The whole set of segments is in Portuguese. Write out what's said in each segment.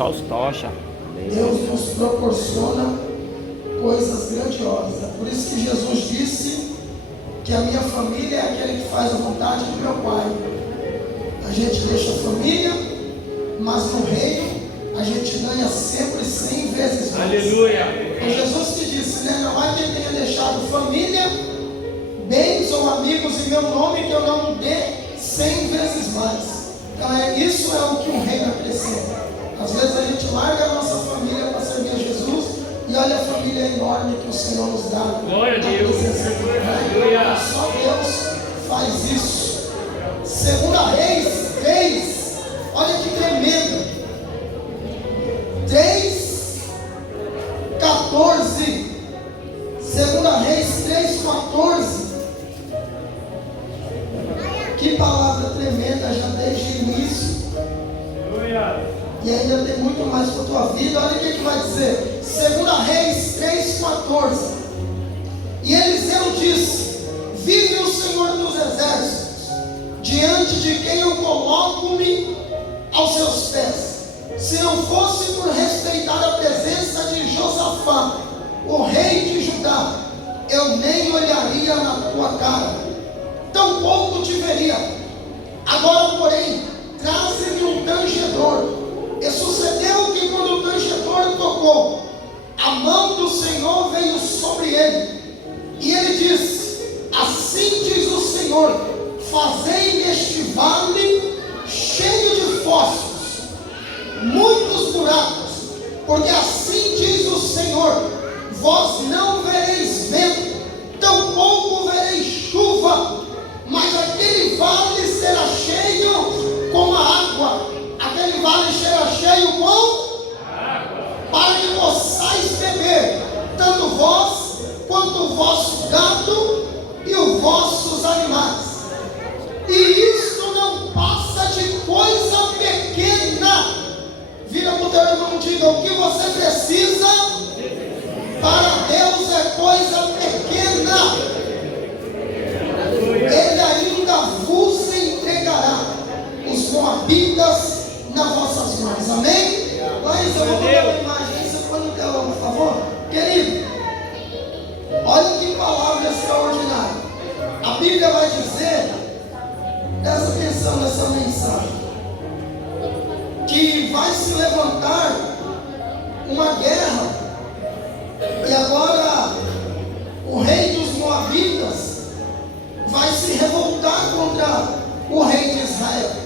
Só os tocha. Deus nos proporciona coisas grandiosas. É por isso que Jesus disse que a minha família é aquele que faz a vontade do meu Pai. A gente deixa a família, mas no reino a gente ganha sempre 100 vezes mais. Aleluia. É Jesus que disse, né? Não há quem tenha deixado família, bens ou amigos em meu nome que eu não dê 100 vezes mais. Então isso é o que o reino acrescenta. Às vezes a gente larga a nossa família para servir a Jesus e olha a família enorme que o Senhor nos dá. Glória a Deus. Aleluia. Só Deus faz isso. 2 Reis 3, olha que tremendo. 3:14. 2 Reis 3:14. Que palavra tremenda já desde o início. E ainda tem muito mais para a tua vida. Olha o que vai dizer. 2 Reis 3:14. E Eliseu disse: vive o Senhor dos exércitos, diante de quem eu coloco-me aos seus pés. Se não fosse por respeitar a presença de Josafá, o rei de Judá, eu nem olharia na tua cara, tampouco te veria. Agora, porém, traze-me um tangedor. E sucedeu que quando o tangedor tocou, a mão do Senhor veio sobre ele. E ele disse: assim diz o Senhor, fazei este vale cheio de fossos, muitos buracos, porque assim diz o Senhor, vós não vereis vento, tampouco vereis chuva, mas aquele vale será cheio com a água. Aquele vale será cheio com água, para que possais beber, tanto vós quanto o vosso gado e os vossos animais. E isto não passa de coisa pequena. Vira para o teu irmão e diga: o que você precisa para Deus é coisa pequena. Ele ainda vos entregará os moabitas nas vossas mãos. Amém? Mas eu vou botar uma imagem. Você pode no telão, por favor? Querido, olha que palavra extraordinária. A Bíblia vai dizer, presta atenção nessa mensagem, que vai se levantar uma guerra, e agora o rei dos Moabitas vai se revoltar contra o rei de Israel.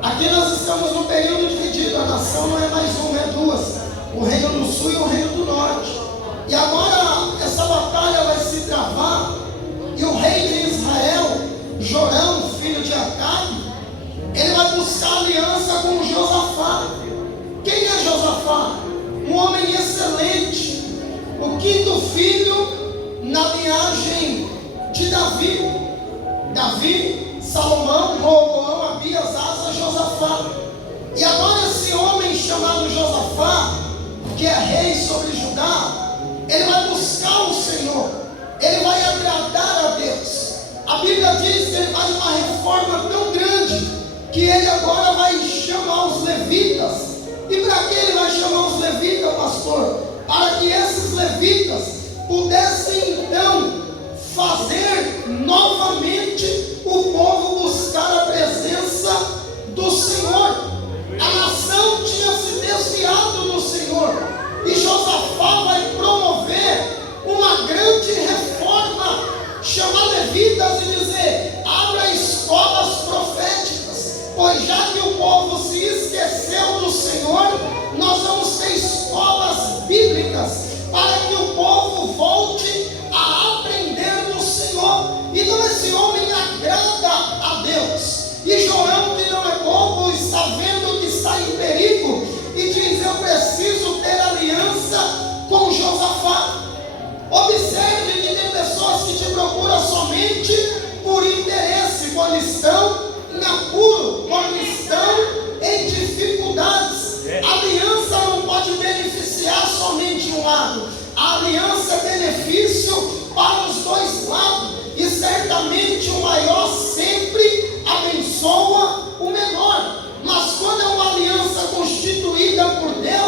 Aqui nós estamos num período dividido, a nação não é mais uma, é duas, o reino do sul e o reino do norte. E agora essa batalha vai se travar, e o rei de Israel, Jorão, filho de Acabe, ele vai buscar aliança com Josafá. Quem é Josafá? Um homem excelente, o quinto filho na linhagem de Davi, Salomão, Roboão, Abias, Asa, Josafá. E agora esse homem chamado Josafá, que é rei sobre Judá, ele vai buscar o Senhor, ele vai agradar a Deus. A Bíblia diz que ele faz uma reforma tão grande, que ele agora vai chamar os levitas. E para que ele vai chamar os levitas, pastor? Para que esses levitas pudessem então fazer novamente o povo buscar a presença do Senhor. A nação tinha se desviado do Senhor, e Josafá vai promover uma grande reforma, chamar levitas e dizer: abra escolas proféticas, pois já que o povo se esqueceu do Senhor, nós vamos ter escolas bíblicas para que o povo volte a aprender do Senhor. Então esse homem agrada a Deus. E Jorão, que não é bobo, está vendo que está em perigo e diz: eu preciso ter aliança com Josafá. Observe que tem pessoas que te procuram somente por interesse, quando estão em apuro, quando estão em dificuldades. A aliança não pode beneficiar somente um lado, a aliança é benefício para os dois lados, e certamente o maior sempre abençoa o menor. Mas quando é uma aliança constituída por Deus,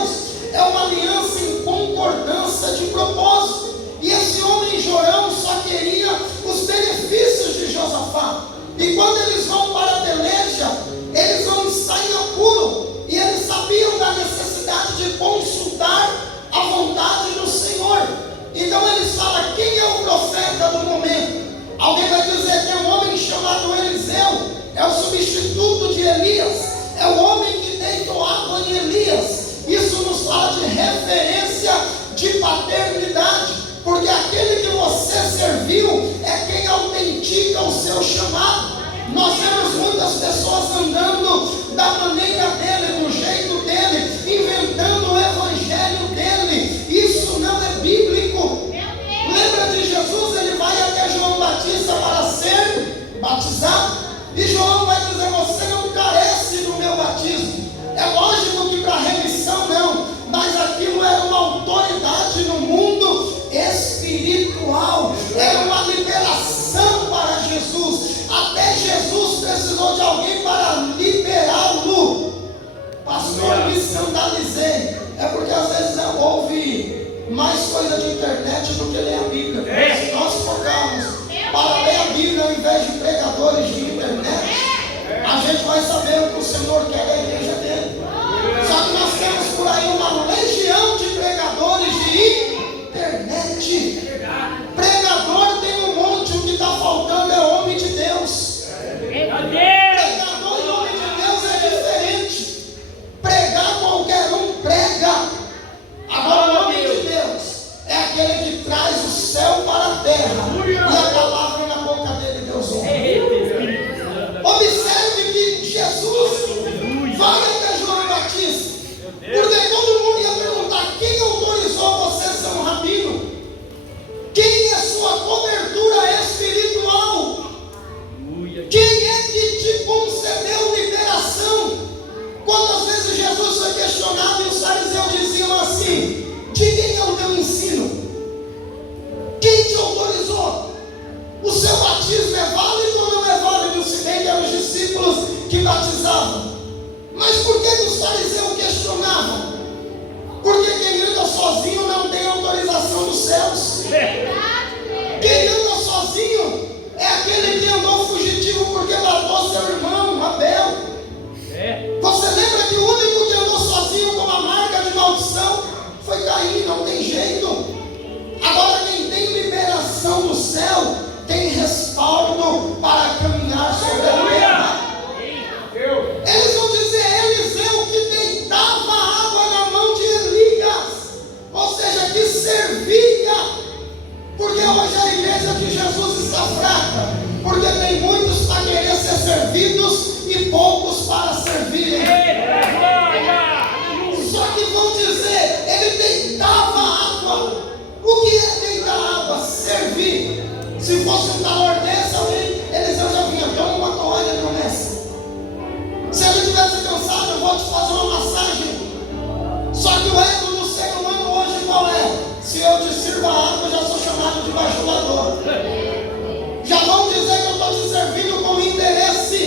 referência de paternidade, porque aquele que você serviu é quem autentica o seu chamado. Nós vemos muitas pessoas andando da maneira dele, do jeito dele, inventando o evangelho dele. Isso não é bíblico. Lembra de Jesus? Ele vai até João Batista para ser batizado, e João vai dizer: você não carece do meu batismo. É lógico que para remissão não, mas aquilo era uma autoridade no mundo espiritual, era uma liberação para Jesus. Até Jesus precisou de alguém para liberá-lo. Pastor, me escandalizei. É porque às vezes eu ouvi mais coisa de internet do que ler a Bíblia. Se nós focarmos para ler a Bíblia ao invés de pregadores de internet, a gente vai saber o que o Senhor quer da igreja dele. Só que nós temos por aí uma legião de pregadores de internet. Pregador tem um monte, o que está faltando é homem de Deus. Pregador e homem de Deus é diferente. Pregar qualquer um prega. Agora o homem de Deus é aquele que traz o céu para a terra e a palavra na boca dele Deus ouve. Observe que Jesus vai até João Batista, porque todo mundo ia perguntar: quem autorizou você a ser um rabino? Quem é sua cobertura espiritual? Quem é que te concedeu liberação? Quantas vezes Jesus foi questionado e os fariseus diziam assim: de quem é o teu ensino? Quem te autorizou? O seu batismo é válido ou não é válido? Se bem que eram os discípulos que batizavam. Mas por que os fariseus questionavam? Porque quem anda sozinho não tem autorização dos céus. Quem anda sozinho é aquele que andou fugitivo porque matou seu irmão Abel. Você lembra que o único que andou sozinho com uma marca de maldição foi Caim? Não tem jeito. Agora quem tem liberação do céu tem respaldo para caminhar sobre a terra. Eles vão dizer: Eliseu que deitava água na mão de Elias, ou seja, que servia. Porque hoje a igreja de Jesus está fraca, porque tem muitos para querer ser servidos e poucos para servirem. Só que vão dizer: ele deitava água. O que é deitar água? Servir. Se fosse um calor desse, Eliseu já vinha: toma uma toalha, meu mestre. Se ele estivesse cansado, eu vou te fazer uma massagem. Só que o ego do ser humano hoje qual é? Se eu te sirvo a água, eu já sou chamado de bajulador. Já vão dizer que eu estou te servindo com interesse.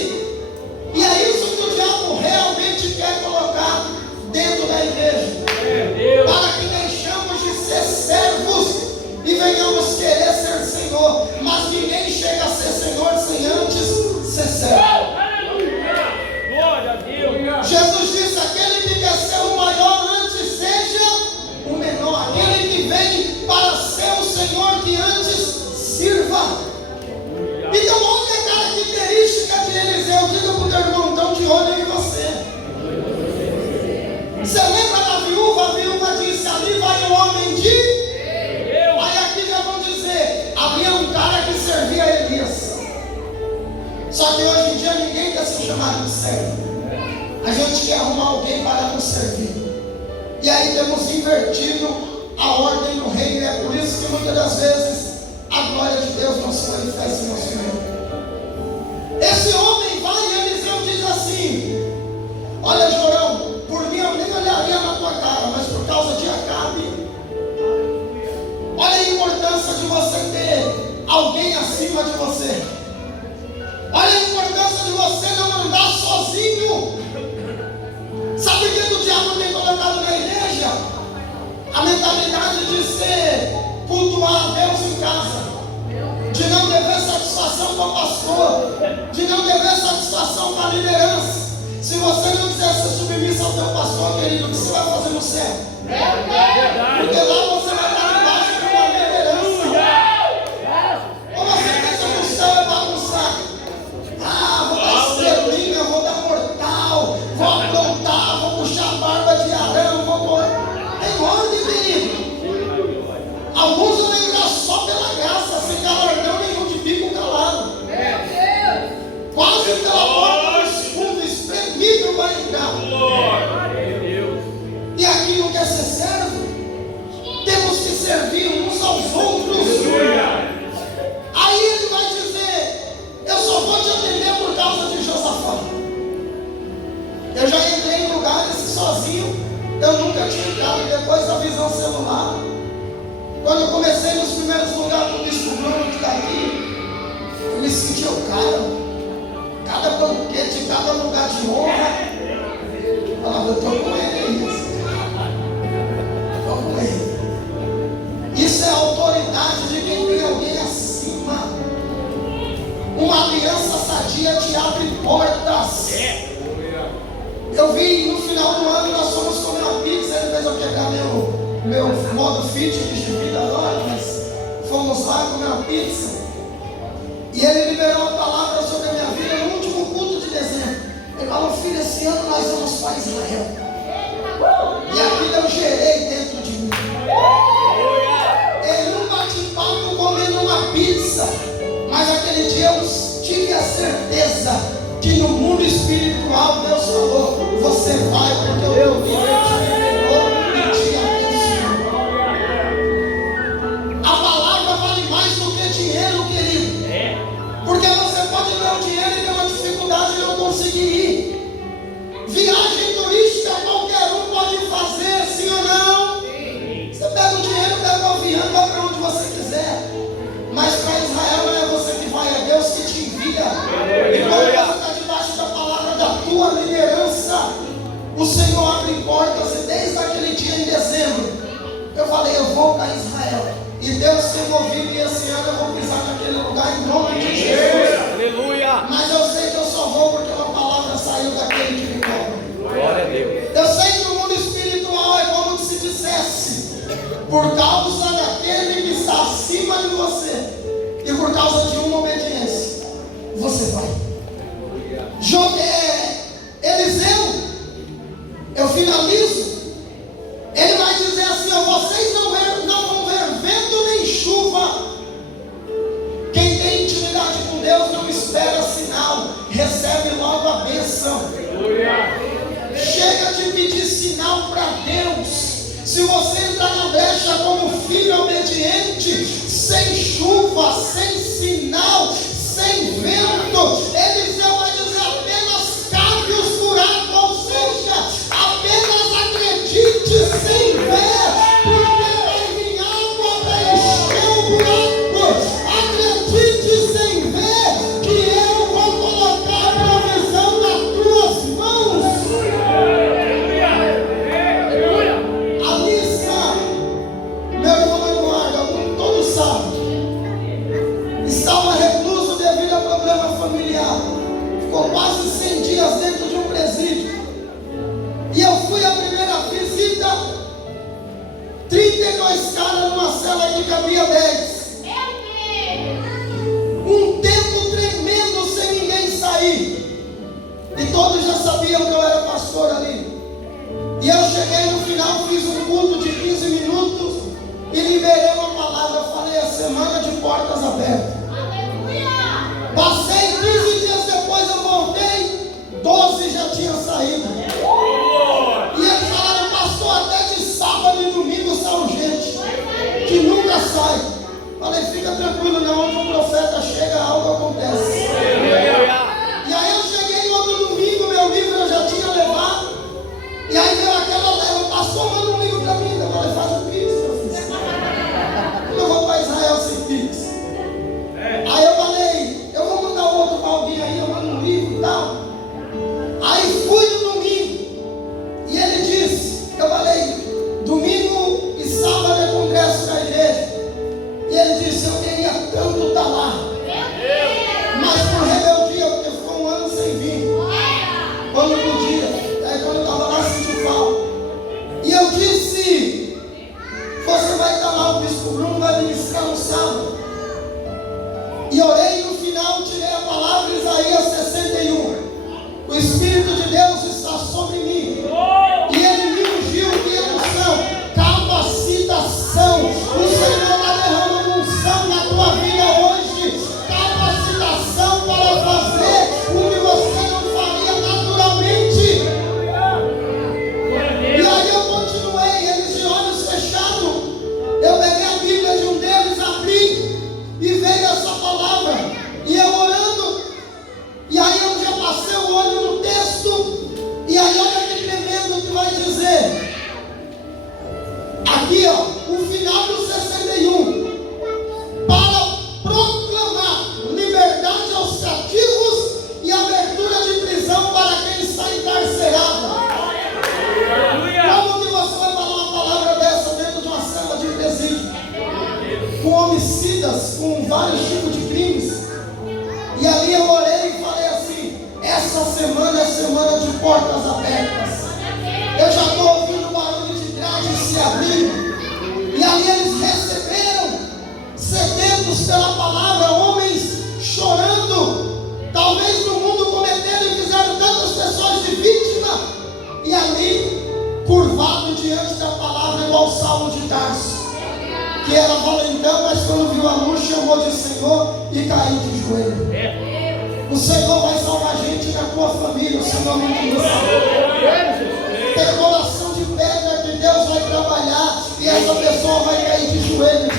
E é isso que o diabo realmente quer colocar dentro da igreja. Para que deixamos de ser servos e venhamos querer ser Senhor. Mas ninguém chega a ser Senhor sem antes ser servo. Jesus disse: aquele que quer ser o maior, antes seja o menor. Aquele que vem para ser o Senhor, que antes sirva. Então olha a característica de Eliseu. Diga para o teu irmão: estão de olho em você. Você lembra da viúva? A viúva disse: ali vai o homem de Deus. Aí aqui já vão dizer: havia um cara que servia a Elias. Só que hoje em dia ninguém quer ser chamado de servo. A gente quer arrumar alguém para nos servir. E aí temos invertido a ordem do reino. E é por isso que muitas das vezes a glória de Deus não se manifesta em nosso meio. Esse homem vai e Eliseu diz assim: olha, Jorão, por mim eu nem olharia na tua cara, mas por causa de Acabe, olha a importância de você ter alguém acima de você. Olha a importância de você não andar sozinho. Sabe o que o diabo tem colocado na igreja? A mentalidade de ser cultuar a Deus em casa, de não dever satisfação para o pastor, de não dever satisfação para a liderança. Se você não quiser ser submisso ao teu pastor, querido, o que você vai fazer no céu? Porque lá você vai estar debaixo de uma liderança. Ou você pensa que o céu é bagunçar? Ah, vou dar estrelinha, vou dar mortal, vou aprontar, vou puxar a barba de Arão, vou correr. Tem ordem serviam uns aos outros. Aí ele vai dizer: eu só vou te atender por causa de Josafá. Eu já entrei em lugares sozinho, eu nunca tinha entrado. Depois da visão celular, quando eu comecei nos primeiros lugares com o Bispo Bruno que está aqui, eu me sentia o cara. Cada banquete, cada lugar de honra, eu falava: eu estou com ele. Estou com ele. Isso é a autoridade de quem tem alguém acima. Uma aliança sadia te abre portas. Eu vi no final do ano, nós fomos comer uma pizza. Ele fez eu quebrar meu modo fitness de vida agora, mas fomos lá comer uma pizza. E ele liberou uma palavra sobre a minha vida no último culto de dezembro. Ele falou: filho, esse ano nós vamos para Israel. E aquilo eu gerei dentro de mim. Em um bate-papo comendo uma pizza, mas aquele dia eu tive a certeza que no mundo espiritual Deus falou: você vai, porque o teu Deus te liberou e te abençoou. A palavra vale mais do que dinheiro, querido. Porque você pode ter o dinheiro e ter uma dificuldade de não conseguir ir. Viagem turística qualquer um pode fazer, sim ou não? Você pega o dinheiro, pega o avião, vai para onde você quiser. Mas para Israel não é você que vai, é Deus que te envia. E quando você está debaixo da palavra da tua liderança, o Senhor abre portas. E desde aquele dia em dezembro, eu falei: eu vou para Israel. E Deus tem movido, e esse ano eu vou pisar naquele lugar em nome de Jesus. Aleluia! Mas eu sei que eu só vou porque uma palavra saiu daquele que me cobra. Glória a Deus. Eu sei que no mundo espiritual é como se dissesse: por causa daquele que está acima de você, e por causa de uma obediência, você vai. Eliseu, eu finalizo. Ele vai dizer assim: vocês não vão ver vento nem chuva. Quem tem intimidade com Deus não espera sinal, recebe logo a bênção. Chega de pedir sinal para Deus. Se você entrar na brecha como filho obediente, sem chuva, sem sinal, sem vento, Eliseu vai dizer: apenas cave os buracos, ou seja, apenas acredite sem ver, porque vai vir água para encher o buraco. Acredite sem ver que eu vou colocar provisão nas tuas mãos. Ali está meu irmão Eduardo, todos sabem, estava recluso devido a problema familiar. Ficou quase 100 dias dentro de um presídio. E eu fui a primeira visita, 32 caras numa cela que cabia 10. Um tempo tremendo sem ninguém sair. E todos já sabiam que eu era pastor ali. E eu cheguei no final, fiz um culto de 15 minutos e liberei uma palavra. Falei: a semana de portas abertas. Passei 15 dias depois, eu voltei, 12 já tinham saído. E eles falaram: pastor, até de sábado e domingo saiu gente que nunca sai. Falei: fica tranquilo, não, onde um profeta chega, algo acontece. E aí eu cheguei no outro domingo, meu livro eu já tinha levado. E aí veio aquela leva: pastor, manda um livro para mim. Eu falei: faz o Pix, meu filho. Eu não vou para Israel sem Pix. Aí eu falei: eu vou mandar outro para alguém aí, eu mando um livro e tal. Aí fui no domingo. E ele disse, eu falei: domingo e sábado é congresso da igreja. E ele disse: eu queria tanto estar lá, mas por rebeldia, porque ficou um ano sem vir. Quando podia. Aí quando eu estava lá, senti falta. E eu disse: você vai estar lá, o Bispo Bruno vai ministrar no sábado. E orei, no final tirei a palavra Isaías 61. O Espírito de Deus está sobre mim. E Ele me ungiu de unção, capacitação. O Senhor está derramando unção na tua vida hoje. Capacitação para fazer o que você não faria naturalmente. E aí eu continuei, eles de olhos fechados. Eu peguei com homicidas, com vários tipos de crimes. E ali eu orei e falei assim: essa semana é semana de portas abertas. Eu já estou ouvindo o barulho de grade se abrindo. E ali eles receberam, sedentos pela palavra, homens chorando, talvez no mundo cometendo e fizeram tantas pessoas de vítima. E ali, curvado diante da palavra, igual Saulo de Tarso, que era valentão, mas quando viu a luz chamou de Senhor e caiu de joelho. O Senhor vai salvar a gente na tua família, o Senhor não tem coração de pedra que Deus vai trabalhar e essa pessoa vai cair de joelho.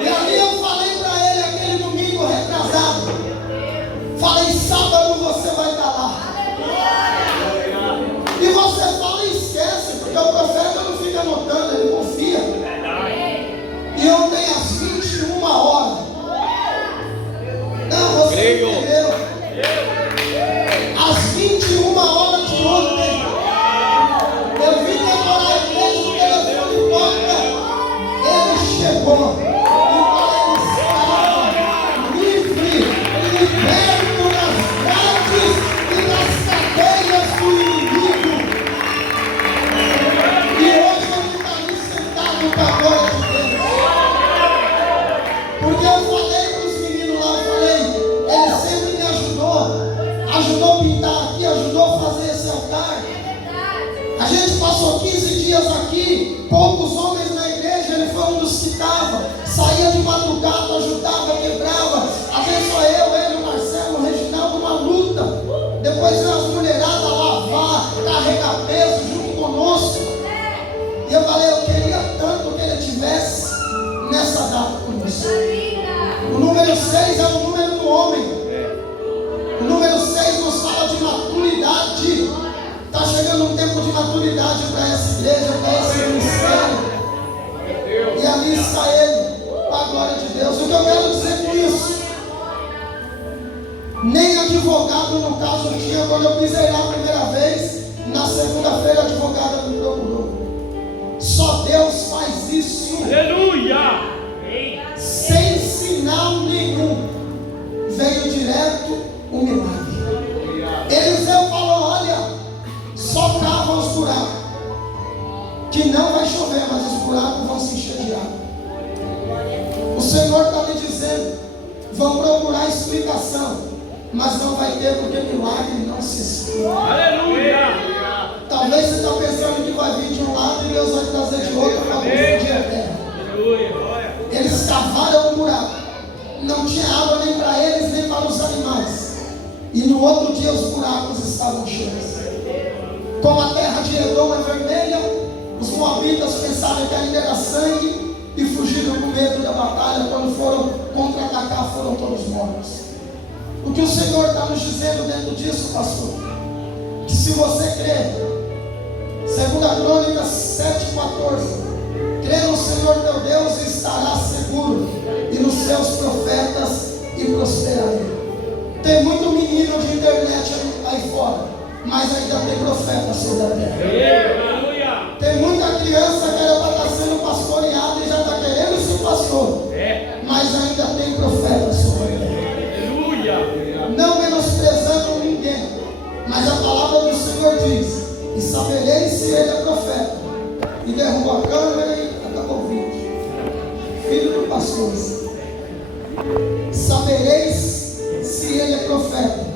E ali eu falei para ele aquele domingo retrasado, falei: sábado você vai estar lá. E você fala e esquece, porque o profeta não fica anotando, ele confia. E ontem às 21 horas, não, você entendeu? Às 21 horas de ontem, eu vim decorar a igreja, o telefone toca, ele chegou. Então ele estava livre, liberto das grades e das cadeias do inimigo. E hoje ele está ali sentado com a glória de Deus. Porque eu falei para os meninos lá, eu falei, ele sempre me ajudou a pintar aqui, ajudou a fazer esse altar. A gente passou 15 dias aqui, poucos homens na igreja, ele foi um dos que estava, saía de madrugada, ajudava, quebrava, às vezes só eu, ele, o Marcelo, o Reginaldo, uma luta. Depois veio as mulheradas lavar, carregar peso junto conosco. E eu falei, eu queria tanto que ele estivesse nessa data conosco. O número 6 é o número do homem. O número 6 nos fala de maturidade. Está chegando um tempo de maturidade para essa igreja, para esse ministério. E ali está ele, para a glória de Deus. O que eu quero dizer com isso? Nem advogado no caso tinha. Quando eu pisei lá a primeira vez, na segunda-feira a advogada me procurou. Só Deus faz isso. Aleluia! Sem sinal nenhum. Veio direto o milagre. Eliseu falou: olha, só cava os buracos, que não vai chover, mas os buracos vão se encher de água. O Senhor está me dizendo: vão procurar explicação, mas não vai ter, porque milagre não se explica. Aleluia! Talvez você está pensando que vai vir de um lado e Deus vai trazer de outro para confundir a terra. Eles cavaram um buraco, não tinha água nem para eles nem para os animais, e no outro dia os buracos estavam cheios. Como a terra de Edom é vermelha, os moabitas pensaram que ainda era sangue e fugiram com medo da batalha. Quando foram contra-atacar, foram todos mortos. O que o Senhor está nos dizendo dentro disso, pastor? Que se você crer, 2 Crônicas 7,14, crê no Senhor teu Deus e estarás seguro, e nos seus profetas e prosperarei. Tem muito menino de internet aí fora, mas ainda tem profeta sobre a terra. Tem muita criança que era para estar sendo pastoreada e já está querendo ser pastor, mas ainda tem profeta sobre a terra. Não menosprezando ninguém, mas a palavra do Senhor diz: e sabereis se ele é profeta. E derrubou a câmera e acabou o vídeo. Filho do pastor, sabereis se ele é profeta,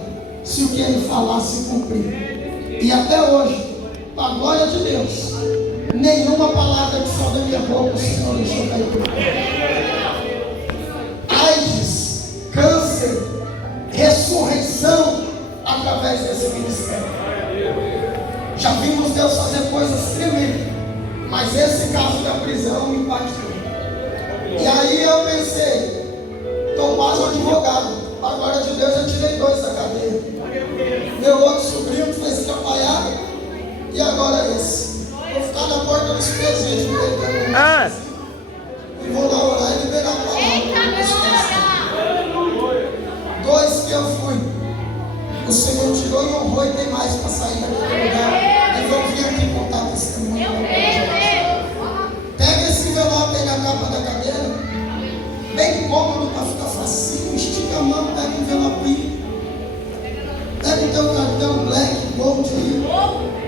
se o que ele falar se cumprir. E até hoje, para a glória de Deus, nenhuma palavra que saiu da minha boca o Senhor deixou cair por terra. AIDS, câncer, ressurreição através desse ministério. Já vimos Deus fazer coisas tremendas, mas esse caso da prisão me impactou. E aí eu pensei, estou quase um advogado. A glória de Deus, eu tirei 2 da cadeia. Meu outro sobrinho fez atrapalhar, e agora esse. Vou ficar na porta dos presídios pregando. E vou lá orar e liberar a palavra. 2 que eu fui, o Senhor tirou e honrou, e tem mais para sair daquele lugar. E vamos vir aqui contar testemunho. Pega esse envelope aí na casa. cômodo para ficar facinho, estica a mão, pega um envelopinho, pega o teu cartão Black Gold aí.